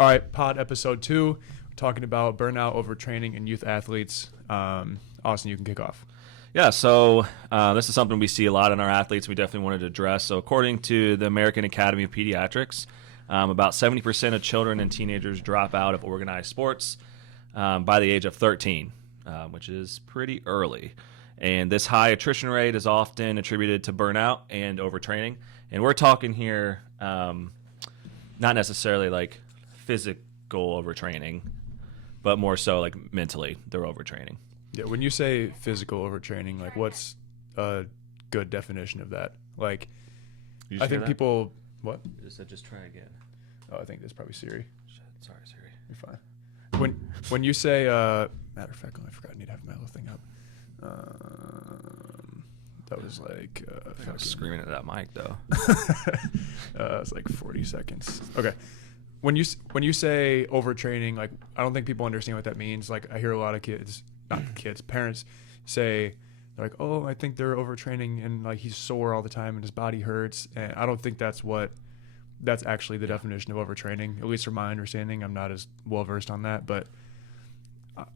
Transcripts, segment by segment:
All right, pod episode 2. We're talking about burnout, overtraining, and youth athletes. Austin, you can kick off. Yeah, so this is something we see a lot in our athletes. We definitely wanted to address. So according to the American Academy of Pediatrics, about 70% of children and teenagers drop out of organized sports by the age of 13, which is pretty early. And this high attrition rate is often attributed to burnout and overtraining. And we're talking here not necessarily like physical overtraining, but more so like mentally they're overtraining. Yeah, when you say physical overtraining, like what's a good definition of that? Like, I think people, what? It said just try again. Oh, I think that's probably Siri. Shit, sorry, Siri. You're fine. When you say, matter of fact, I forgot I need to have my little thing up. That was like, I was screaming at that mic though. It's like 40 seconds. Okay. When you say overtraining, like I don't think people understand what that means. Like I hear a lot of parents say like, "Oh, I think they're overtraining and like he's sore all the time and his body hurts." And I don't think that's actually the definition of overtraining. At least from my understanding, I'm not as well versed on that, but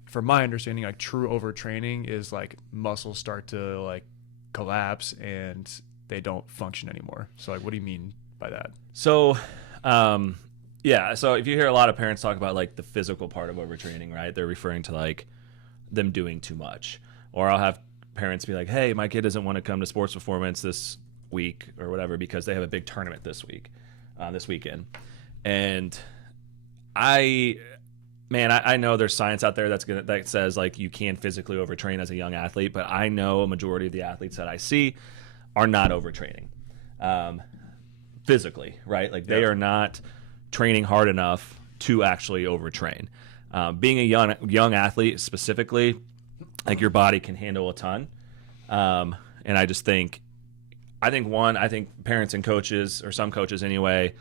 from my understanding, like true overtraining is like muscles start to like collapse and they don't function anymore. So like, what do you mean by that? So, yeah. So if you hear a lot of parents talk about like the physical part of overtraining, right? They're referring to like them doing too much. Or I'll have parents be like, "Hey, my kid doesn't want to come to sports performance this week or whatever because they have a big tournament this weekend." And I know there's science out there that says like you can physically overtrain as a young athlete, but I know a majority of the athletes that I see are not overtraining physically, right? Like they are not training hard enough to actually overtrain. Being a young athlete specifically, like your body can handle a ton. And I just think parents and coaches, or some coaches anyway,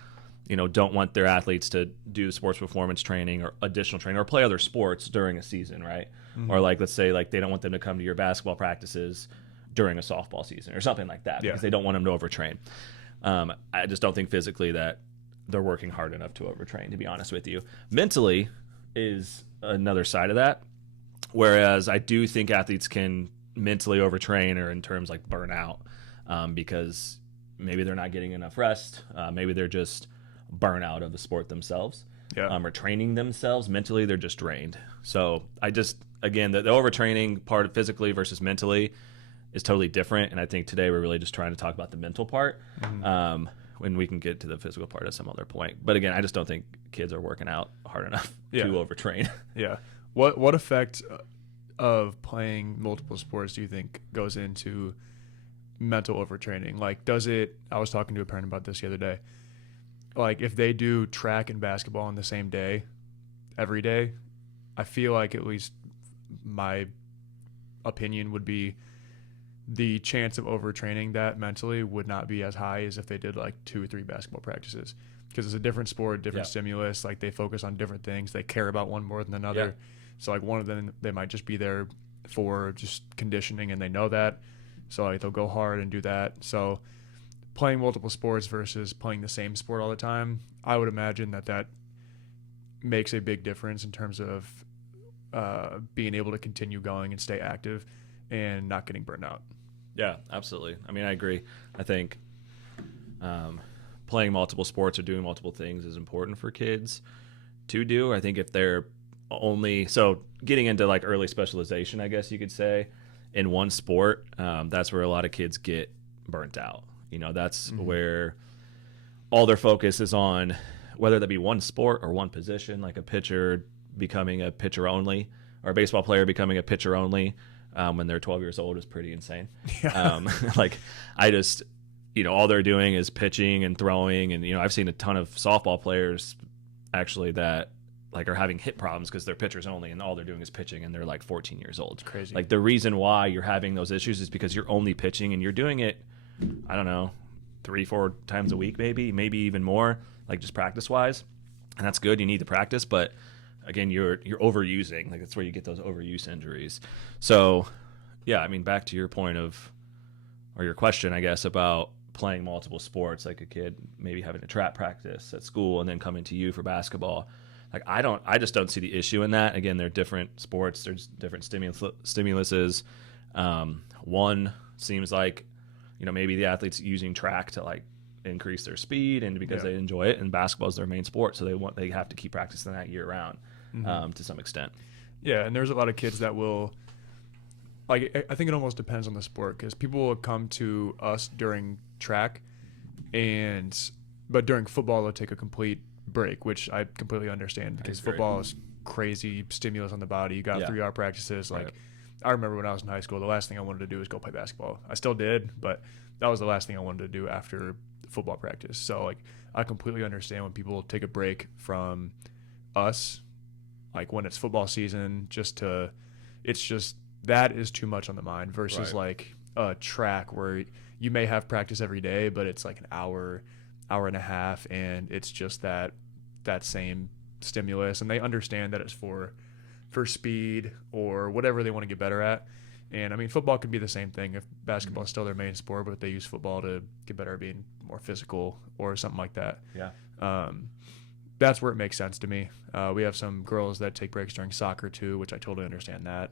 don't want their athletes to do sports performance training or additional training or play other sports during a season, right? Mm-hmm. Or like, let's say like they don't want them to come to your basketball practices during a softball season or something like that because they don't want them to overtrain. I just don't think physically that they're working hard enough to overtrain, to be honest with you. Mentally is another side of that, whereas I do think athletes can mentally overtrain or in terms like burnout because maybe they're not getting enough rest. Maybe they're just burnout of the sport themselves or training themselves. Mentally, they're just drained. So again, the overtraining part of physically versus mentally is totally different. And I think today we're really just trying to talk about the mental part. Mm-hmm. When we can get to the physical part at some other point. But again, I just don't think kids are working out hard enough to overtrain. Yeah. What effect of playing multiple sports do you think goes into mental overtraining? Like, I was talking to a parent about this the other day. Like, if they do track and basketball on the same day, every day, I feel like, at least my opinion would be, the chance of overtraining that mentally would not be as high as if they did like 2 or 3 basketball practices, because it's a different sport, different stimulus. Like they focus on different things. They care about one more than another. Yeah. So like one of them, they might just be there for just conditioning and they know that. So like they'll go hard and do that. So playing multiple sports versus playing the same sport all the time, I would imagine that makes a big difference in terms of being able to continue going and stay active and not getting burned out. Yeah, absolutely. I mean, I agree. I think playing multiple sports or doing multiple things is important for kids to do. I think if they're getting into like early specialization, I guess you could say, in one sport, that's where a lot of kids get burnt out. That's where all their focus is on, whether that be one sport or one position, like a pitcher becoming a pitcher only, or a baseball player becoming a pitcher only. When they're 12 years old is pretty insane. Yeah. Like I just, all they're doing is pitching and throwing. And, I've seen a ton of softball players actually that like are having hip problems because they're pitchers only and all they're doing is pitching and they're like 14 years old. It's crazy. Like the reason why you're having those issues is because you're only pitching and you're doing it, I don't know, 3-4 times a week, maybe even more, like just practice wise. And that's good. You need to practice, but again, you're overusing. Like that's where you get those overuse injuries. So, yeah, I mean, back to your point or your question, I guess, about playing multiple sports, like a kid maybe having a trap practice at school and then coming to you for basketball. Like I just don't see the issue in that. Again, they're different sports. There's different stimuluses. One seems like, maybe the athlete's using track to like increase their speed and because they enjoy it, and basketball is their main sport, so they have to keep practicing that year round to some extent. Yeah, and there's a lot of kids that will, like, I think it almost depends on the sport, because people will come to us during track, but during football they'll take a complete break, which I completely understand, because football is crazy stimulus on the body. You got 3-hour practices. Like, right. I remember when I was in high school, the last thing I wanted to do was go play basketball. I still did, but that was the last thing I wanted to do after football practice. So, like, I completely understand when people take a break from us, like when it's football season, that is too much on the mind versus like a track where you may have practice every day, but it's like an hour and a half, and it's just that same stimulus, and they understand that it's for speed or whatever they want to get better at. And I mean, football could be the same thing if basketball is still their main sport, but they use football to get better at being more physical or something like that. Yeah. That's where it makes sense to me. We have some girls that take breaks during soccer too, which I totally understand that.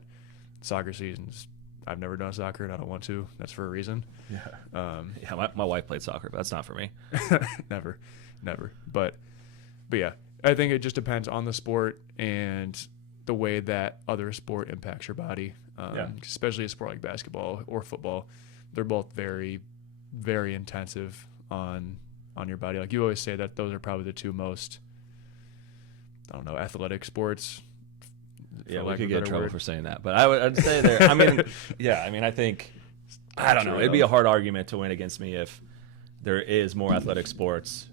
Soccer seasons, I've never done soccer and I don't want to. That's for a reason. Yeah. My wife played soccer, but that's not for me. Never. But yeah, I think it just depends on the sport and the way that other sport impacts your body. Especially a sport like basketball or football, they're both very, very intensive on your body. Like, you always say that those are probably the two most, I don't know, athletic sports. Yeah, we could get in trouble for saying that, but I'd say there. I mean, I think, I don't know. It'd be a hard argument to win against me if there is more athletic sports,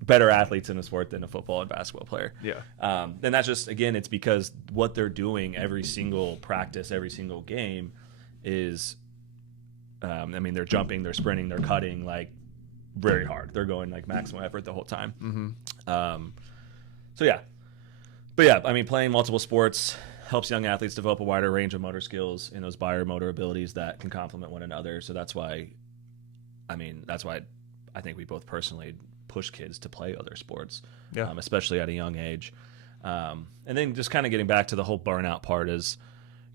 better athletes in the sport than a football and basketball player. Yeah. And that's just, again, it's because what they're doing every single practice, every single game is, they're jumping, they're sprinting, they're cutting, like, very hard. They're going like maximum effort the whole time. But yeah, I mean, playing multiple sports helps young athletes develop a wider range of motor skills and those biomotor abilities that can complement one another. So that's why I think we both personally push kids to play other sports, especially at a young age. And then just kind of getting back to the whole burnout part is,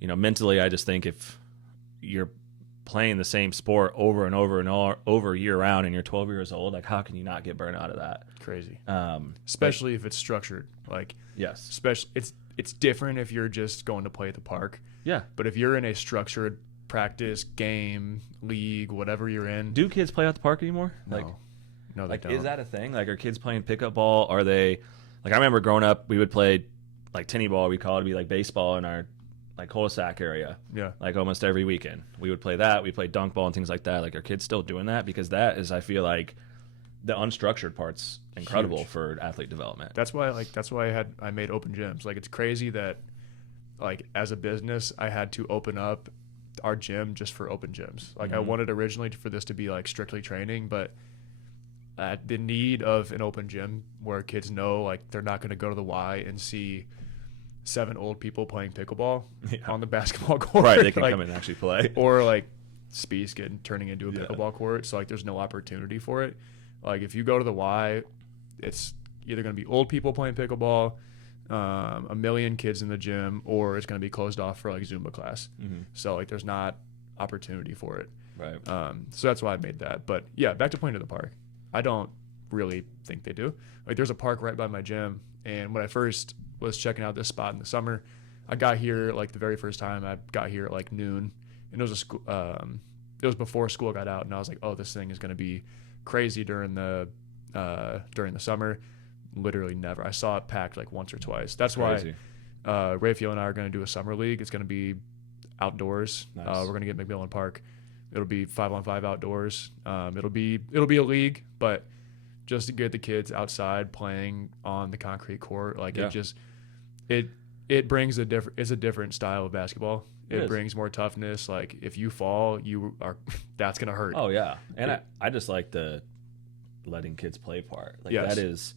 mentally, I just think if you're playing the same sport over and over and over year round and you're 12 years old, like, how can you not get burned out of that? Crazy. Especially if it's structured. Like, yes, especially it's different if you're just going to play at the park. Yeah. But if you're in a structured practice, game, league, whatever you're in. Do kids play at the park anymore? No, they like, don't. Is that a thing? Like, are kids playing pickup ball? Are they, like, I remember growing up, we would play like tinny ball. We call it, be like baseball in our like cul-de-sac area. Yeah. Like almost every weekend we would play that. We played dunk ball and things like that. Like, are kids still doing that? Because that is, I feel like, the unstructured part's incredible for athlete development. That's why I made open gyms. Like, it's crazy that, like, as a business, I had to open up our gym just for open gyms. Like, I wanted originally for this to be like strictly training, but the need of an open gym where kids know, like, they're not going to go to the Y and see 7 old people playing pickleball on the basketball court. Right, they can come in and actually play. Or like Spees turning into a pickleball court. So, like, there's no opportunity for it. Like, if you go to the Y, it's either going to be old people playing pickleball, a million kids in the gym, or it's going to be closed off for like Zumba class. So, like, there's not opportunity for it. Right. So that's why I made that. But yeah, back to playing to the park. I don't really think they do. Like, there's a park right by my gym, and when I first was checking out this spot in the summer, I got here like the very first time. I got here at like noon, and it was it was before school got out, and I was like, oh, this thing is going to be crazy during the summer. Literally never. I saw it packed like once or twice. That's crazy. Why Raphael and I are going to do a summer league. It's going to be outdoors. Nice. We're going to get McMillan Park. It'll be 5-on-5 outdoors. It'll be a league, but just to get the kids outside playing on the concrete court, like it brings it's a different style of basketball. It brings more toughness. Like, if you fall, that's gonna hurt. Oh yeah, and I just like the letting kids play part. Like, that is,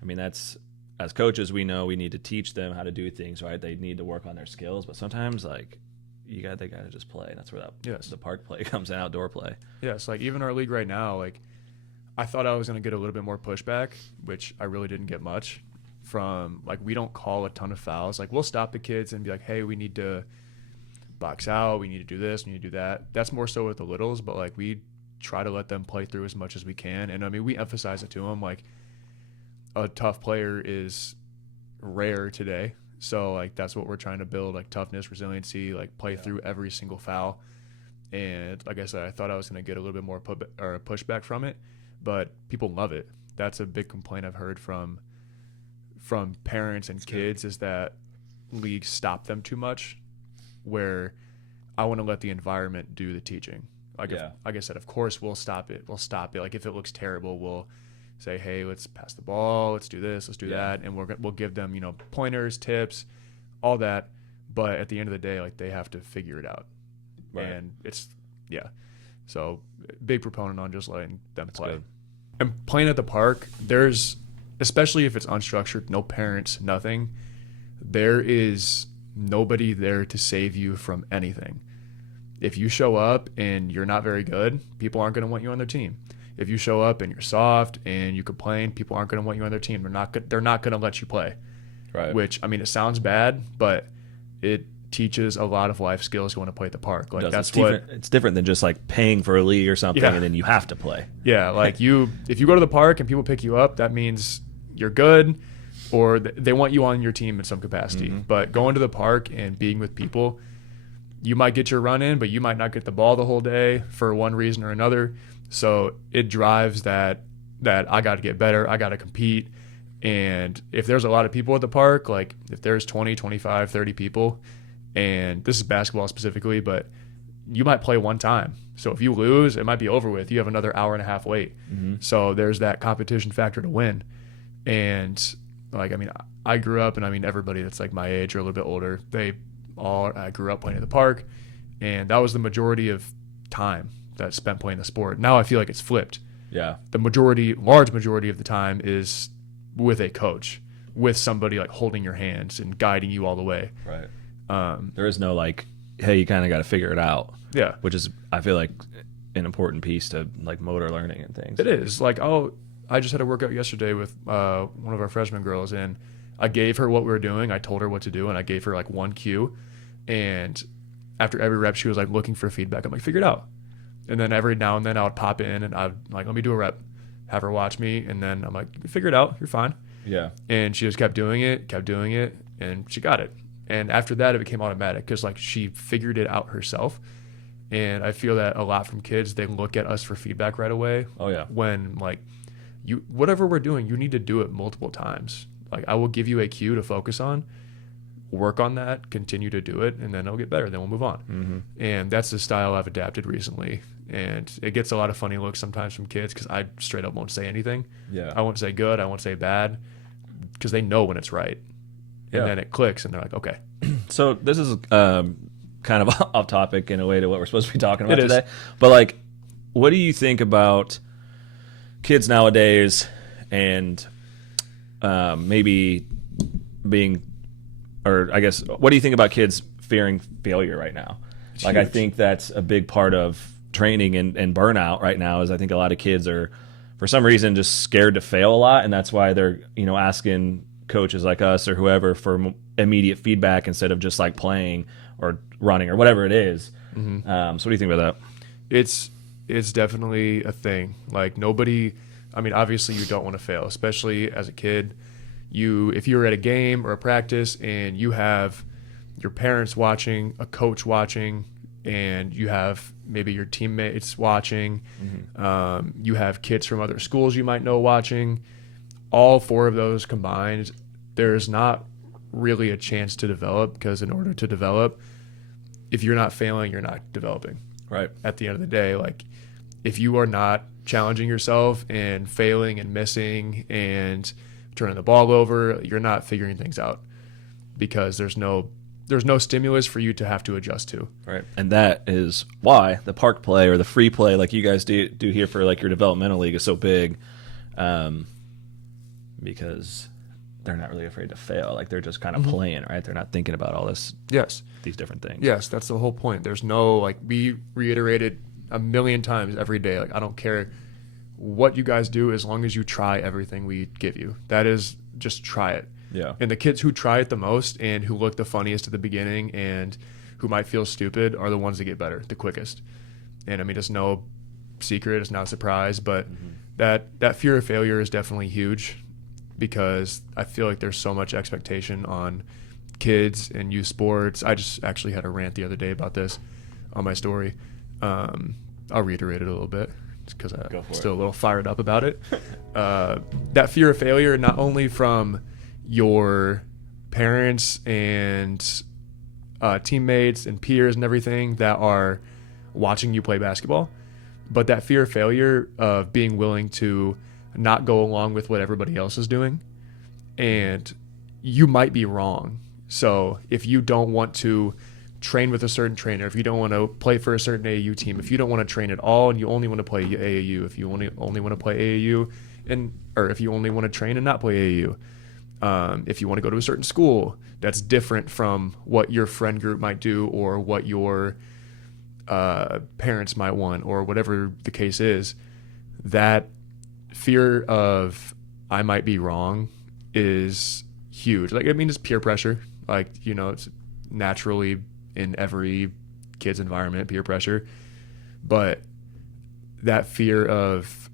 I mean, that's, as coaches, we know we need to teach them how to do things, right? They need to work on their skills, but sometimes, like, they gotta just play. That's where the park play comes in, outdoor play. Yes, like, even our league right now, like, I thought I was gonna get a little bit more pushback, which I really didn't get much. from like, we don't call a ton of fouls. Like, we'll stop the kids and be like, hey, we need to box out, we need to do this, we need to do that. That's more so with the littles, but like, we try to let them play through as much as we can. And I mean, we emphasize it to them, like, a tough player is rare today. So like, that's what we're trying to build, like toughness, resiliency, like play through every single foul. And like I said, I thought I was going to get a little bit more pushback from it, but people love it. That's a big complaint I've heard from parents and kids, is that leagues stop them too much, where I want to let the environment do the teaching. Like, like I said, of course we'll stop it. Like, if it looks terrible, we'll say, hey, let's pass the ball, let's do this, let's do that. And we'll give them, you know, pointers, tips, all that. But at the end of the day, like, they have to figure it out. Right. And it's, so big proponent on just letting them play. Good. And playing at the park, there's, especially if it's unstructured, no parents, nothing, there is nobody there to save you from anything. If you show up and you're not very good, people aren't going to want you on their team. If you show up and you're soft and you complain, people aren't going to want you on their team. They're not going to let you play. Right. Which, I mean, it sounds bad, but it teaches a lot of life skills going to play at the park. Like, it's different than just like paying for a league or something and then you have to play. Yeah, like if you go to the park and people pick you up, that means you're good, or they want you on your team in some capacity. Mm-hmm. But going to the park and being with people, you might get your run in, but you might not get the ball the whole day for one reason or another. So it drives that I got to get better, I got to compete. And if there's a lot of people at the park, like if there's 20, 25, 30 people, and this is basketball specifically, but you might play one time. So if you lose, it might be over with. You have another hour and a half wait. Mm-hmm. So there's that competition factor to win. And like, I mean, I grew up, and I mean, everybody that's like my age or a little bit older, I grew up playing at the park, and that was the majority of time that spent playing the sport. Now I feel like it's flipped. Yeah. The large majority of the time is with a coach, with somebody like holding your hands and guiding you all the way. Right. There is no like, hey, you kind of got to figure it out. Yeah. Which is, I feel like, an important piece to like motor learning and things. It is. Like, I just had a workout yesterday with one of our freshman girls, and I gave her what we were doing. I told her what to do, and I gave her like one cue. And after every rep, she was like looking for feedback. I'm like, figure it out. And then every now and then I would pop in and I'd like, let me do a rep, have her watch me. And then I'm like, figure it out. You're fine. Yeah. And she just kept doing it, and she got it. And after that, it became automatic because like she figured it out herself. And I feel that a lot from kids, they look at us for feedback right away. Oh yeah. When like whatever we're doing, you need to do it multiple times. Like, I will give you a cue to focus on, work on that, continue to do it, and then it'll get better. Then we'll move on. Mm-hmm. And that's the style I've adapted recently. And it gets a lot of funny looks sometimes from kids because I straight up won't say anything. Yeah. I won't say good. I won't say bad because they know when it's right. And then it clicks, and they're like, okay. So this is kind of off topic in a way to what we're supposed to be talking about today. But like, what do you think about kids nowadays and maybe being, or I guess, what do you think about kids fearing failure right now? It's like, huge. I think that's a big part of training and burnout right now is I think a lot of kids are, for some reason, just scared to fail a lot. And that's why they're, asking coaches like us or whoever for immediate feedback instead of just like playing or running or whatever it is. Mm-hmm. So what do you think about that? It's definitely a thing. Like, nobody, I mean, obviously you don't want to fail, especially as a kid. If you're at a game or a practice and you have your parents watching, a coach watching, and you have maybe your teammates watching, mm-hmm. You have kids from other schools you might know watching, all four of those combined, there's not really a chance to develop, because in order to develop, if you're not failing, you're not developing. Right. At the end of the day, like, if you are not challenging yourself and failing and missing and turning the ball over, you're not figuring things out, because there's no stimulus for you to have to adjust to. Right. And that is why the park play or the free play like you guys do here for like your developmental league is so big, because they're not really afraid to fail. Like, they're just kind of mm-hmm. playing, right? They're not thinking about all this. Yes. These different things. Yes, that's the whole point. There's no, like, we reiterated a million times every day, like, I don't care what you guys do as long as you try everything we give you. That is just try it. Yeah. And the kids who try it the most and who look the funniest at the beginning and who might feel stupid are the ones that get better the quickest. And I mean, it's no secret, it's not a surprise, but that fear of failure is definitely huge, because I feel like there's so much expectation on kids and youth sports. I just actually had a rant the other day about this on my story. I'll reiterate it a little bit because I'm still a little fired up about it. That fear of failure, not only from your parents and teammates and peers and everything that are watching you play basketball, but that fear of failure of being willing to not go along with what everybody else is doing. And you might be wrong. So if you don't want to train with a certain trainer, if you don't want to play for a certain AAU team, if you don't want to train at all and you only want to play AAU, if you only want to play AAU, or if you only want to train and not play AAU, if you want to go to a certain school that's different from what your friend group might do or what your parents might want or whatever the case is, that fear of I might be wrong is huge. Like, I mean, it's peer pressure. Like, you know, it's naturally in every kid's environment, peer pressure. But that fear of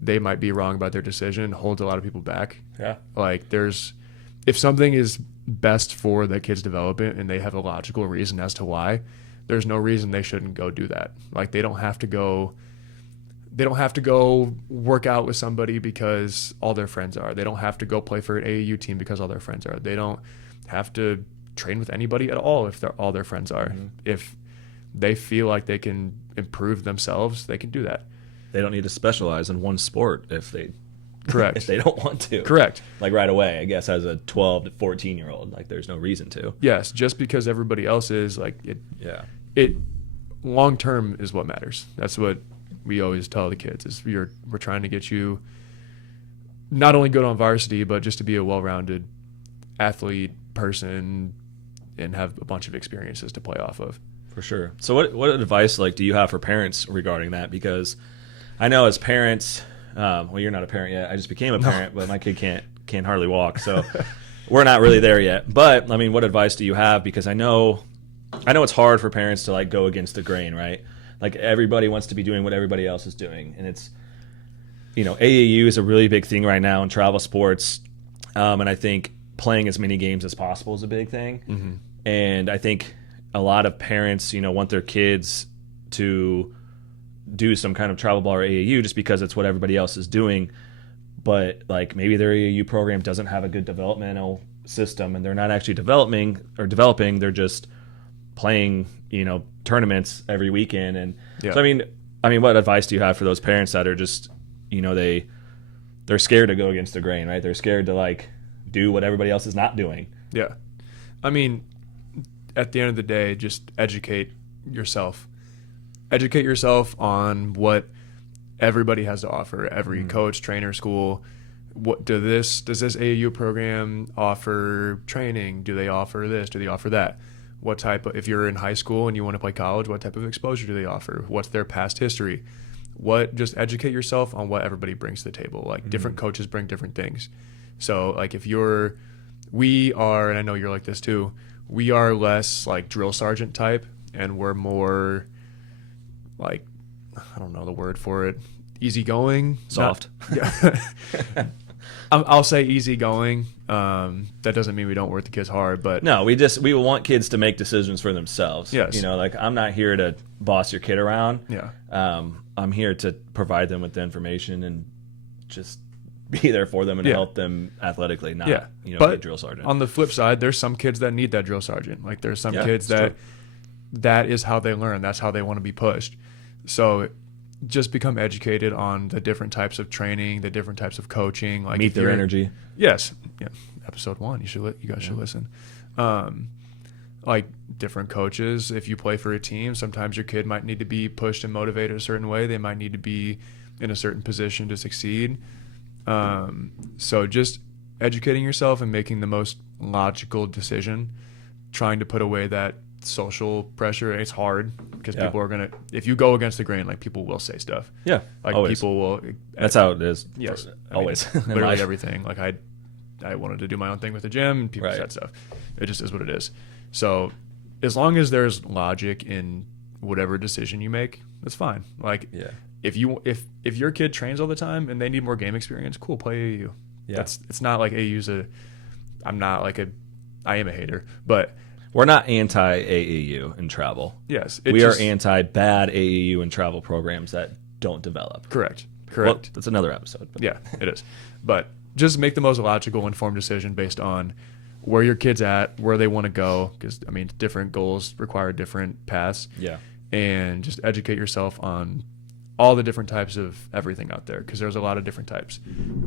they might be wrong about their decision holds a lot of people back. Yeah. Like, if something is best for the kid's development and they have a logical reason as to why, there's no reason they shouldn't go do that. Like, they don't have to go work out with somebody because all their friends are. They don't have to go play for an AAU team because all their friends are. They don't have to train with anybody at all if all their friends are. Mm-hmm. If they feel like they can improve themselves, they can do that. They don't need to specialize in one sport if they correct if they don't want to. Correct. Like right away, I guess, as a 12 to 14-year-old, like there's no reason to. Yes, just because everybody else is, like, it. Yeah. It long term is what matters. That's what we always tell the kids is we're trying to get you not only good on varsity, but just to be a well-rounded athlete, person, and have a bunch of experiences to play off of. For sure. So what advice do you have for parents regarding that? Because I know as parents, well, you're not a parent yet. I just became a parent, but my kid can't hardly walk, so we're not really there yet. But I mean, what advice do you have? Because I know it's hard for parents to go against the grain, right? Like, everybody wants to be doing what everybody else is doing. And it's, AAU is a really big thing right now in travel sports. And I think playing as many games as possible is a big thing. Mm-hmm. And I think a lot of parents, want their kids to do some kind of travel ball or AAU just because it's what everybody else is doing. But, maybe their AAU program doesn't have a good developmental system and they're not actually developing. They're just playing, tournaments every weekend. And so, I mean, what advice do you have for those parents that are just, they're scared to go against the grain, right? They're scared to do what everybody else is not doing. Yeah. I mean, at the end of the day, just educate yourself. Educate yourself on what everybody has to offer. Every coach, trainer, school. What does this AAU program offer training? Do they offer this? Do they offer that? What type of, if you're in high school and you want to play college, what type of exposure do they offer? What's their past history? Just educate yourself on what everybody brings to the table. Different coaches bring different things. So we are, and I know you're like this too, we are less drill sergeant type, and we're more I don't know the word for it, easygoing. Soft. I'll say easygoing. That doesn't mean we don't work the kids hard, but no, we want kids to make decisions for themselves. Yes. I'm not here to boss your kid around. Yeah. I'm here to provide them with the information and just be there for them and help them athletically, not be a drill sergeant. On the flip side, there's some kids that need that drill sergeant. There's some kids that is how they learn. That's how they want to be pushed. So just become educated on the different types of training, the different types of coaching. Meet their energy. Yes. Yeah. Episode 1. You guys should listen. Different coaches. If you play for a team, sometimes your kid might need to be pushed and motivated a certain way. They might need to be in a certain position to succeed. So just educating yourself and making the most logical decision, trying to put away that social pressure. It's hard because people are going to, if you go against the grain, people will say stuff. Yeah. Always. People will. That's how it is. Yes. Always. Literally everything. I wanted to do my own thing with the gym, and people Right. said stuff. It just is what it is. So as long as there's logic in whatever decision you make, that's fine. Like Yeah. if your kid trains all the time and they need more game experience, cool, play AAU. Yeah. It's not like AAU's I am a hater, but We're not anti-AAU in travel. yes, We are anti-bad AAU and travel programs that don't develop. correct. Well, that's another episode. But. Yeah, it is. But just make the most logical, informed decision based on where your kid's at, where they want to go, because I mean, different goals require different paths. Yeah. And just educate yourself on all the different types of everything out there, because there's a lot of different types.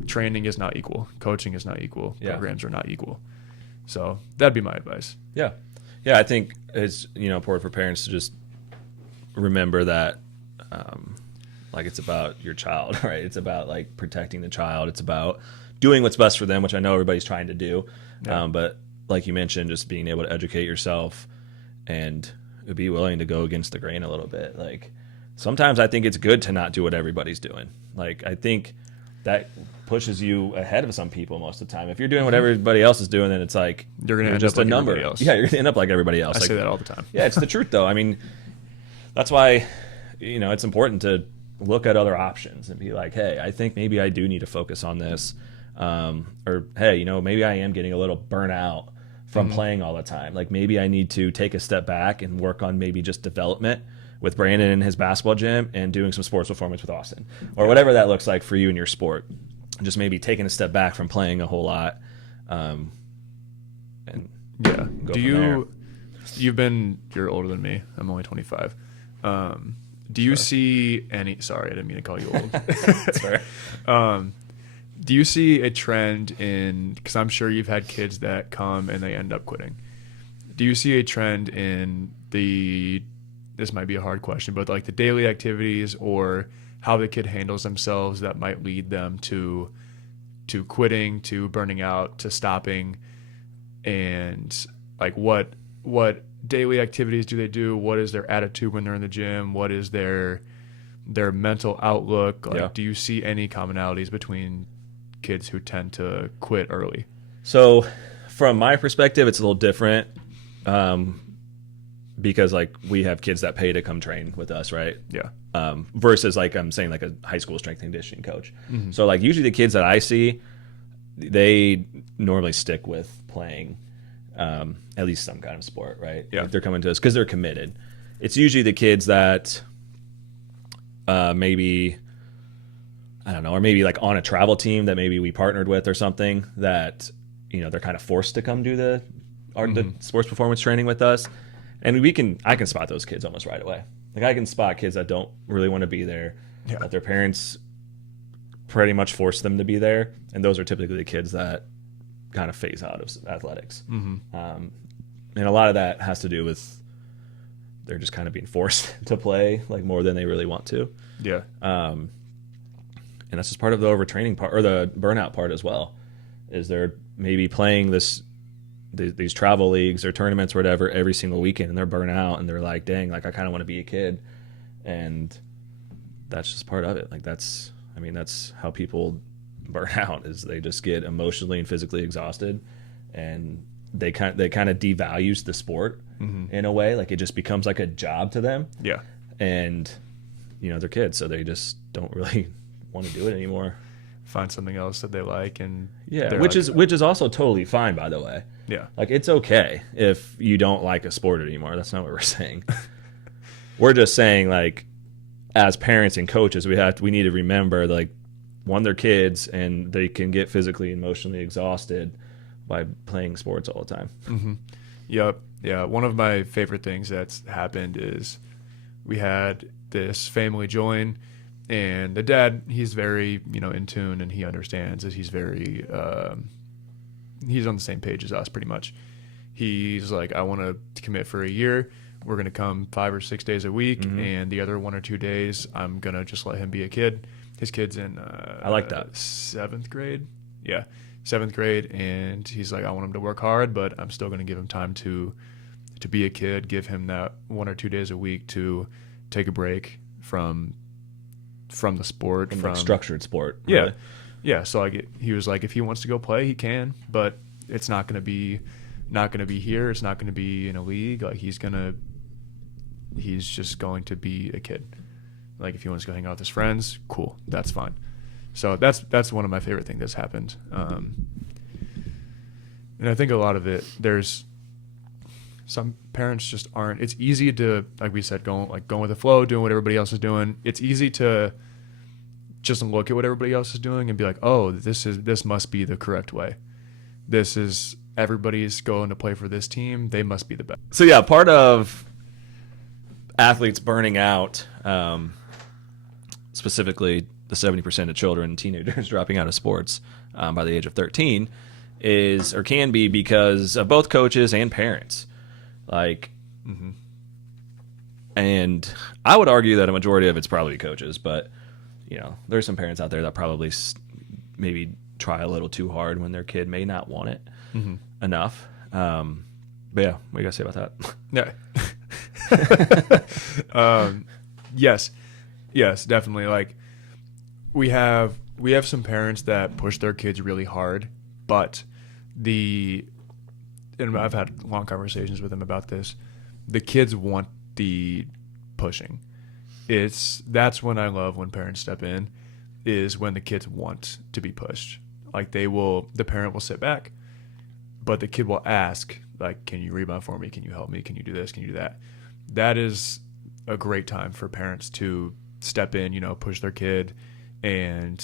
Training is not equal. Coaching is not equal. Yeah. Programs are not equal. So that'd be my advice. Yeah. Yeah, I think it's important for parents to just remember that like it's about your child, right? It's about like protecting the child. It's about doing what's best for them, which I know everybody's trying to do. Yeah. But like you mentioned, just being able to educate yourself and be willing to go against the grain a little bit. Like sometimes I think it's good to not do what everybody's doing. Like I think that pushes you ahead of some people most of the time. If you're doing what everybody else is doing, then it's like You're gonna end just up like a number. everybody else. Yeah, you're gonna end up like everybody else. I Like, say that all the time. yeah, it's the truth though. I mean, that's why it's important to look at other options and be like, hey, I think maybe I do need to focus on this, or hey, maybe I am getting a little burnt out from playing all the time. Like maybe I need to take a step back and work on maybe just development with Brandon in his basketball gym and doing some sports performance with Austin, or whatever that looks like for you in your sport. Just maybe taking a step back from playing a whole lot, and Yeah. go Do from you? You're older than me. I'm only 25. Do you see any? Sorry, I didn't mean to call you old. That's fair. Do you see a trend in? Because I'm sure you've had kids that come and they end up quitting. Do you see a trend in the? This might be a hard question, but like the daily activities or how the kid handles themselves that might lead them to quitting, to burning out, to stopping, and like what daily activities do they do? What is their attitude when they're in the gym? What is their mental outlook? Like, Yeah. do you see any commonalities between kids who tend to quit early? So from my perspective, it's a little different, because like we have kids that pay to come train with us, right? Yeah. Versus like I'm saying like a high school strength and conditioning coach. So like usually the kids that I see, they normally stick with playing at least some kind of sport, right? Yeah. Like they're coming to us because they're committed. It's usually the kids that maybe, I don't know, or maybe like on a travel team that maybe we partnered with or something that, they're kind of forced to come do the sports performance training with us. And I can spot those kids almost right away. Like I can spot kids that don't really want to be there, Yeah. that their parents pretty much force them to be there. And those are typically the kids that kind of phase out of athletics. And a lot of that has to do with they're just kind of being forced to play like more than they really want to. Yeah. And that's just part of the overtraining part or the burnout part as well, is they're maybe playing these travel leagues or tournaments or whatever every single weekend, and they're burnt out and they're like, dang, like I kind of want to be a kid. And that's just part of it. Like that's how people burn out, is they just get emotionally and physically exhausted, and they kind of devalues the sport in a way. Like it just becomes like a job to them. Yeah. And they're kids, so they just don't really want to do it anymore. Find something else that they like, and Yeah, which is also totally fine, by the way. yeah. Like it's okay if you don't like a sport anymore. That's not what we're saying. We're just saying, like, as parents and coaches, we need to remember, like, one, they're kids and they can get physically and emotionally exhausted by playing sports all the time. Yep. Yeah. One of my favorite things that's happened is we had this family join, and the dad, he's very, in tune, and he understands that he's very, he's on the same page as us pretty much. He's like, I want to commit for a year. We're going to come 5 or 6 days a week, and the other 1 or 2 days, I'm going to just let him be a kid. His kid's in I like that. 7th grade. Yeah, 7th grade, and he's like, I want him to work hard, but I'm still going to give him time to be a kid, give him that 1 or 2 days a week to take a break from the sport, From like structured sport. yeah. Really. Yeah, so like he was like, if he wants to go play, he can, but it's not gonna be here. It's not gonna be in a league. Like he's just going to be a kid. Like if he wants to go hang out with his friends, cool, that's fine. So that's one of my favorite things that's happened. And I think a lot of it, there's some parents just aren't. It's easy to, like we said, going with the flow, doing what everybody else is doing. It's easy to just look at what everybody else is doing and be like, oh, this must be the correct way. This is, everybody's going to play for this team. They must be the best. So yeah, part of athletes burning out, specifically the 70% of children and teenagers dropping out of sports by the age of 13 is, or can be, because of both coaches and parents. Like, and I would argue that a majority of it's probably coaches, but you know, there's some parents out there that probably maybe try a little too hard when their kid may not want it enough. But yeah, what do you guys say about that? Yeah. Yes, definitely. Like we have some parents that push their kids really hard, but and I've had long conversations with them about this. The kids want the pushing. That's when I love when parents step in, is when the kids want to be pushed. Like the parent will sit back, but the kid will ask, like, can you rebound for me? Can you help me? Can you do this? Can you do that? That is a great time for parents to step in, you know, push their kid and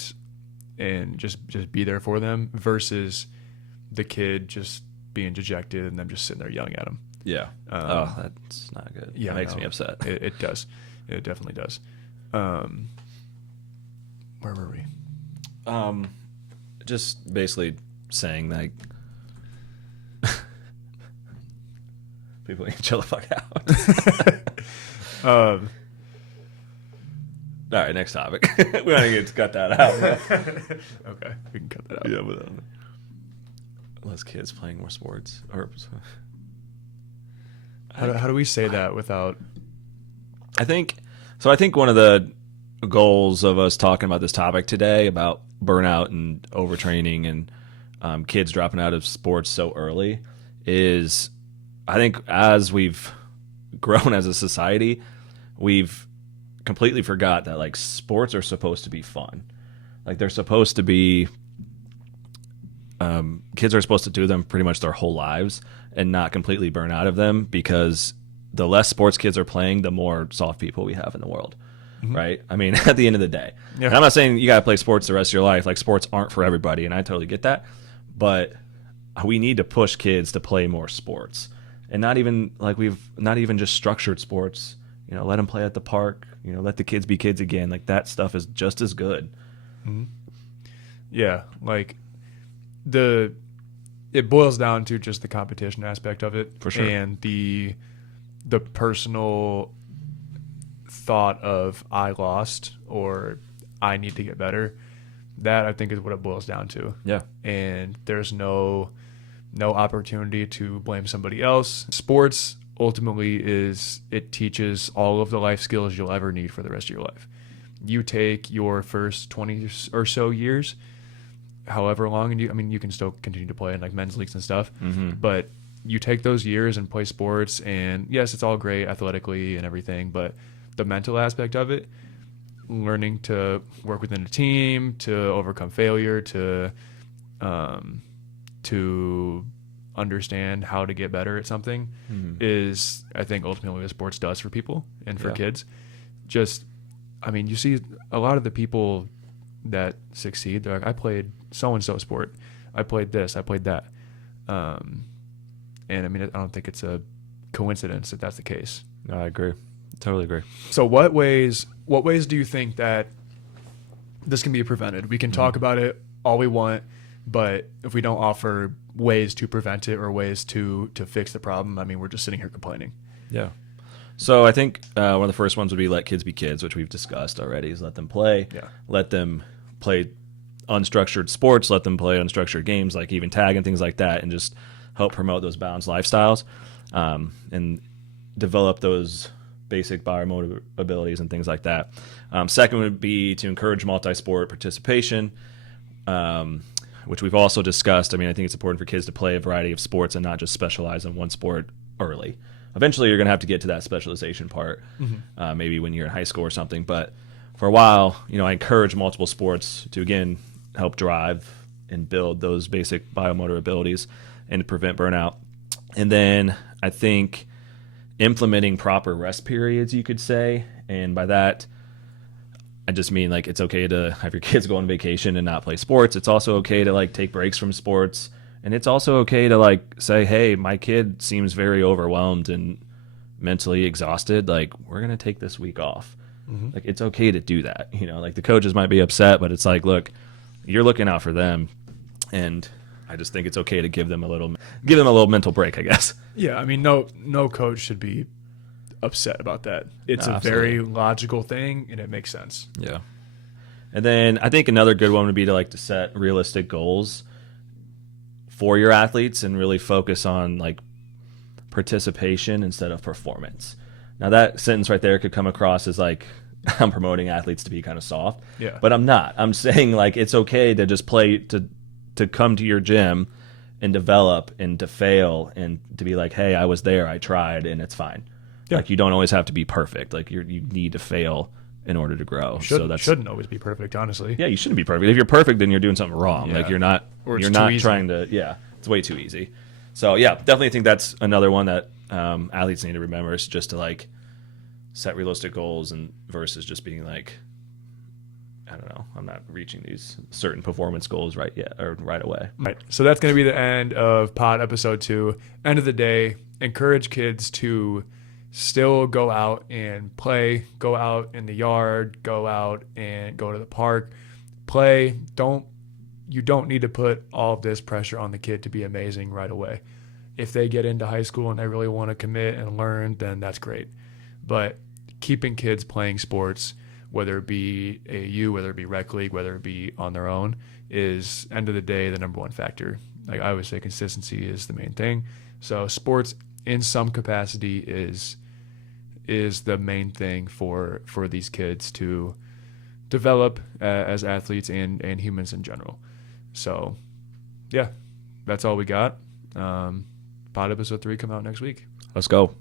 just be there for them, versus the kid just being dejected and them just sitting there yelling at them. Yeah. That's not good. Yeah, it makes me upset. It does. It definitely does. Where were we? Just basically saying like people need to chill the fuck out. All right, next topic. We don't get to cut that out. Okay, we can cut that out. Yeah, but less kids playing more sports. Or how do we say that without? I think one of the goals of us talking about this topic today about burnout and overtraining and kids dropping out of sports so early is, I think as we've grown as a society, we've completely forgot that like sports are supposed to be fun. Like they're supposed to be, kids are supposed to do them pretty much their whole lives and not completely burn out of them, because the less sports kids are playing, the more soft people we have in the world. Right? I mean, at the end of the day. Yeah. And I'm not saying you got to play sports the rest of your life. Like sports aren't for everybody, and I totally get that. But we need to push kids to play more sports. And not even just structured sports. You know, let them play at the park. You know, let the kids be kids again. Like that stuff is just as good. Yeah, like it boils down to just the competition aspect of it, for sure, and the personal thought of I lost or I need to get better. That I think is what it boils down to. Yeah, and there's no opportunity to blame somebody else. Sports ultimately it teaches all of the life skills you'll ever need for the rest of your life. You take your first 20 or so years, however long, and you can still continue to play in like men's leagues and stuff, but you take those years and play sports, and yes, it's all great athletically and everything, but the mental aspect of it, learning to work within a team, to overcome failure, to understand how to get better at something is, I think, ultimately what sports does for people and for kids. Just, I mean, you see a lot of the people that succeed, they're like, I played so-and-so sport. I played this, I played that. And I mean, I don't think it's a coincidence that that's the case. No, I agree. Totally agree. So what ways do you think that this can be prevented? We can talk about it all we want, but if we don't offer ways to prevent it or ways to fix the problem, I mean, we're just sitting here complaining. Yeah. So I think one of the first ones would be let kids be kids, which we've discussed already, is let them play. Yeah. Let them play unstructured sports, let them play unstructured games like even tag and things like that, and just help promote those balanced lifestyles and develop those basic biomotor abilities and things like that. Second would be to encourage multi-sport participation. which we've also discussed. I mean, I think it's important for kids to play a variety of sports and not just specialize in one sport early. Eventually, you're going to have to get to that specialization part, maybe when you're in high school or something. But for a while, I encourage multiple sports to, again, help drive and build those basic biomotor abilities and to prevent burnout. And then I think implementing proper rest periods, you could say. And by that, I just mean it's okay to have your kids go on vacation and not play sports. It's also okay to take breaks from sports. And it's also okay to say, hey, my kid seems very overwhelmed and mentally exhausted. We're going to take this week off. It's okay to do that. The coaches might be upset, but it's look, you're looking out for them. And I just think it's okay to give them a little mental break, I guess. Yeah. I mean, no coach should be upset about that. It's a very logical thing and it makes sense. Yeah. And then I think another good one would be to set realistic goals for your athletes and really focus on participation instead of performance. Now that sentence right there could come across as I'm promoting athletes to be kind of soft. Yeah. But I'm not. I'm saying it's okay to just play, to come to your gym and develop and to fail and to be hey, I was there, I tried, and it's fine. Yeah. You don't always have to be perfect. You need to fail in order to grow. Shouldn't always be perfect, honestly. Yeah, you shouldn't be perfect. If you're perfect, then you're doing something wrong. Yeah. You're not easy. trying to. Yeah, it's way too easy. So yeah, definitely think that's another one that athletes need to remember is just to set realistic goals and versus just being I don't know, I'm not reaching these certain performance goals right yet or right away. Right. So that's going to be the end of pod episode 2. End of the day, encourage kids to still go out and play, go out in the yard, go out and go to the park, play. You don't need to put all of this pressure on the kid to be amazing right away. If they get into high school and they really want to commit and learn, then that's great. But keeping kids playing sports, whether it be AAU, whether it be rec league, whether it be on their own, is end of the day the number one factor. I always say consistency is the main thing. So sports in some capacity is the main thing for these kids to develop as athletes and humans in general. So yeah, that's all we got. Pod episode 3 come out next week. Let's go.